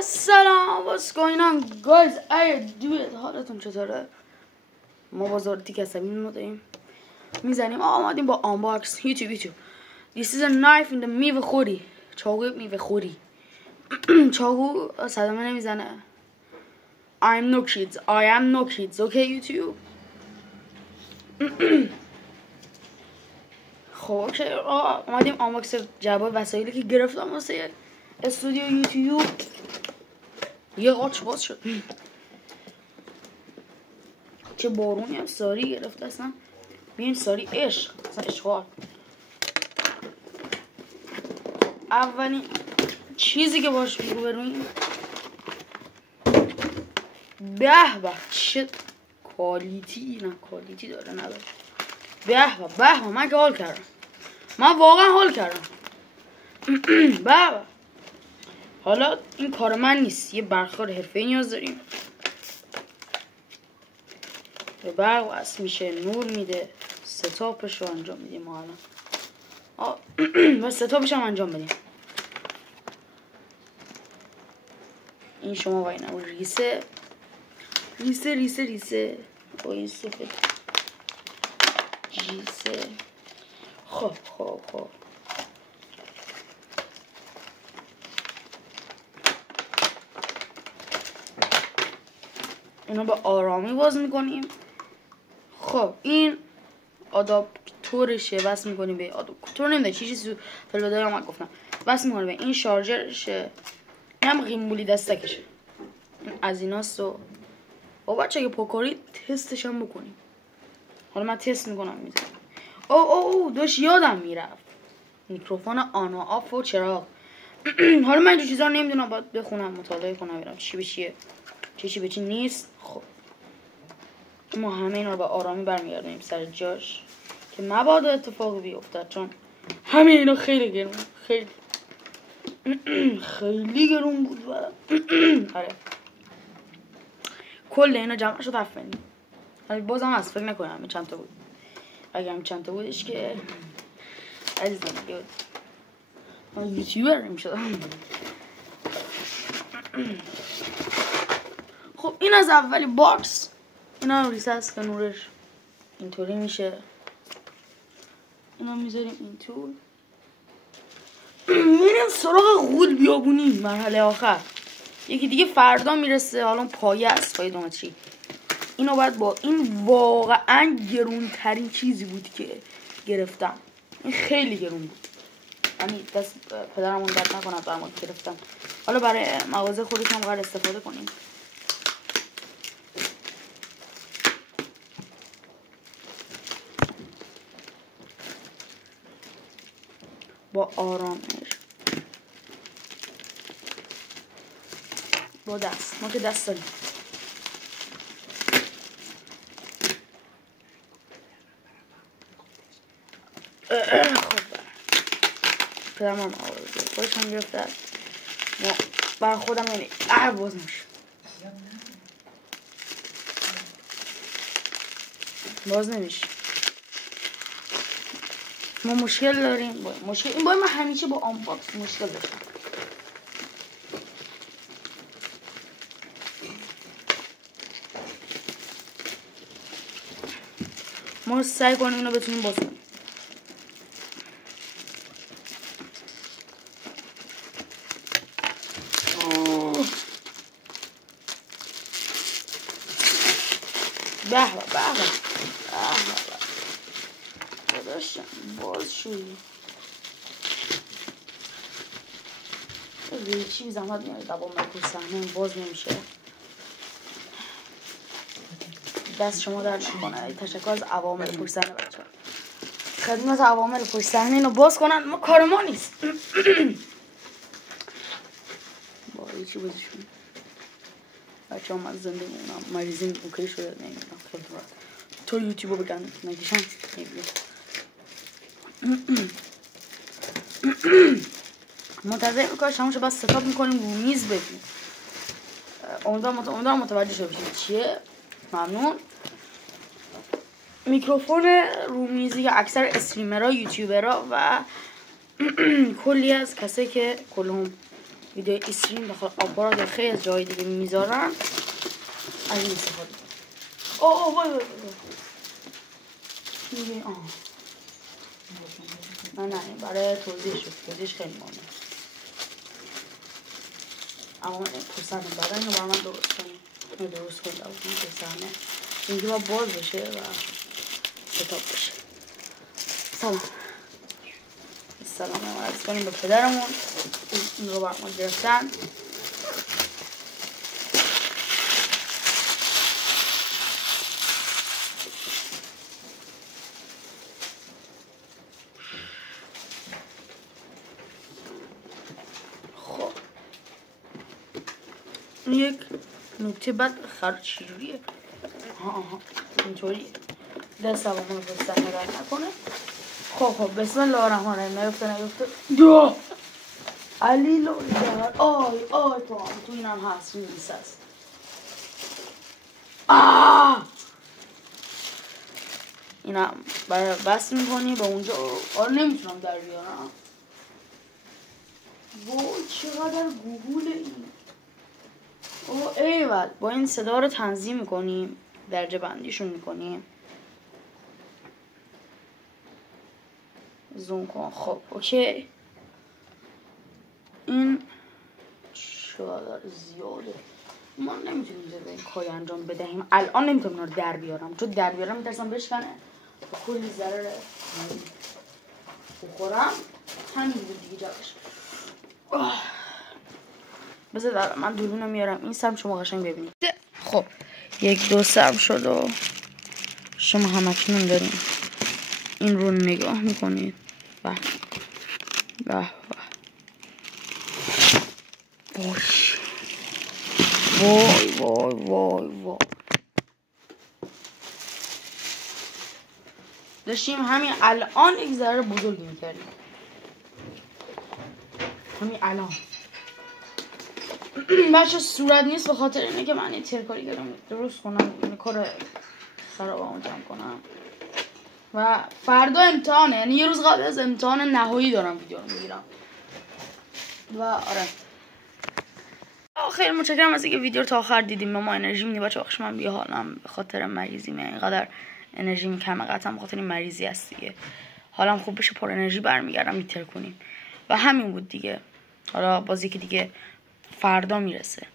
سلام what's going on guys حالتون چطوره؟ ما بازار کسبی رو داریم میزنیم آمدیم با آنباکس یوتیوب This is a knife in the میوه خوری چاقوی میوه خوری چاقو صدمه نمیزنه I am no kids okay یوتیوب خب اوکی اومدیم آنباکس جواب وسایلی که گرفتم واسه استودیو یوتیوب یه قاچ باز شد چه بارونی هم ساری گرفته اصلا بیاین ساری عشق اصلا اشغال اولین چیزی که باش روبرویم به به چه کوالیتی نه کوالیتی داره نداره به من که حال کردم من واقعا حال کردم به حالا این کار من نیست یه برق‌کار حرفه‌ای نیاز داریم به برق وصل میشه نور میده ستاپش رو انجام میدیم ما الان و ستاپش هم انجام بدیم این شما وای نمون ریسه با این سفید ریسه خب اینو به آرامی باز میکنیم خب این آداپتورشه وصل میکنیم به آداپتور نمیده چیزی فلودای هم گفتم وصل میکنیم به این شارژرشه این هم غیمبولی دستکشه این از ایناست و با بچه اگه پاکاری تستش هم بکنیم حالا من تست میکنم میزنم او داشت یادم میرفت میکروفون آن و آف و چراغ حالا من اینجور چیزا رو نمیدونم باید بخونم مطالعه کنم ببینم چی به چیه چی به چی نیست خب ما همه اینا رو با آرامی برمیگردونیم سر جاش که مبادا اتفاقی بیفتد چون همه اینا خیلی گرون خیلی گرون بود آره کل اینا جمعش رو تفنیم ولی بازم از فکر نکنم همه چند تا بود اگه هم چند تا بودش که عزیزم دیگه بود یوتیوبر میشدم خب این از اولی باکس اینا رو ریسه هست که نورش اینطوری میشه اینا میذاریم اینطور میریم سراغ غول بیابونی مرحله آخر یکی دیگه فردا میرسه حالا پایه است پایه 2 متری اینو باید با این واقعا گرون ترین چیزی بود که گرفتم این خیلی گرون بود یعنی دست پدرمون درد نکنه برام گرفتم حالا برای مغازه خودش هم قرار استفاده کنیم با آرامش با دست ما که دست داریم خب پدرم هم آورده خودش هم گرفته برای خودم یعنی باز نمیشه باز نمیشه ما مشکل داریم این باید من همیشه با آنباکس مشکل داشتم ما سعی کنیم اینو بتونیم باز کنیم به داشتم باز شدی چی زحمت میاره دوام بکن صحنه باز نمیشه دست شما درد نکنه تشکر از عوامل پشت صحنه بچه‌ها خدمت عوامل پشت صحنه اینو باز کنن ما کار ما نیست با چی بازشون بچه‌ها من زنده مونم مریضیم اوکی شده نمیدونم خیلی تو یوتیوب رو بگن نکشم نمیدونم منتظر کارش همونشو بس ستاپ میکنیم رو میز ببینیم امیدوارم متوجه شده باشید چیه ممنون میکروفون رو میزی اکثر استریمرها یوتیوبرها و کلی از کسایی که کلهم ویدیو استریم داخل آپارات خیلی از جای دیگه میذارن از این استفاده کنید. وای نه برای توضیحش خیلی مهمه. اما من پسند بعد اینو برای من درست کنید پسنده اینجا باید باز بشه و کتاب بشه. سلام عرض کنیم به پدرمون این رو برای ما گرفتن. خب یک نکته بعد خرد چجوریه؟ اینطوری دست همون رو بستن نگرد نکنه. خب بسم الله الرحمن الرحیم. نیفته دو علی لو آی تو اینم هست نیست هست. اینم بس میکنی به اونجا. نمیتونم در بیارم. وای چقدر گوگوله این. ایول با این صدا رو تنظیم میکنیم، درجه بندیشون میکنیم. زوم کن. خب اوکی این چقدر زیاده. ما نمیتونیم به این کاری انجام بدهیم. الان نمیتونم اینا رو در بیارم، چون در بیارم میترسم بشکنه و کلی ضرر بخورم. همین بود دیگه جاش. بذار من دوربینو میارم این سرم شما قشنگ ببینید. خب 1-2 سرم شد و شما همکنون داریم این رو نگاه میکنید. به وای داشتیم همین الان یک ذره بزرگی میکردیم. همین الان بچه صورت نیست به خاطر اینه که من یه ترکاری کردم درست کنم این کار خرابمو جمع کنم و فردا امتحانه. یعنی یه روز قبل از امتحان نهایی دارم ویدیو رو میگیرم و آره خیلی متشکرم از اینکه ویدیو رو تا آخر دیدیم. ما انرژی میدیم بچه آخش من بیا حالم به خاطر مریضیم، اینقدر انرژیم کمه قطعا به خاطر این مریضی هست دیگه. حالم خوب بشه پر انرژی برمیگردم میتر کنیم و همین بود دیگه. حالا بازی که دیگه فردا میرسه.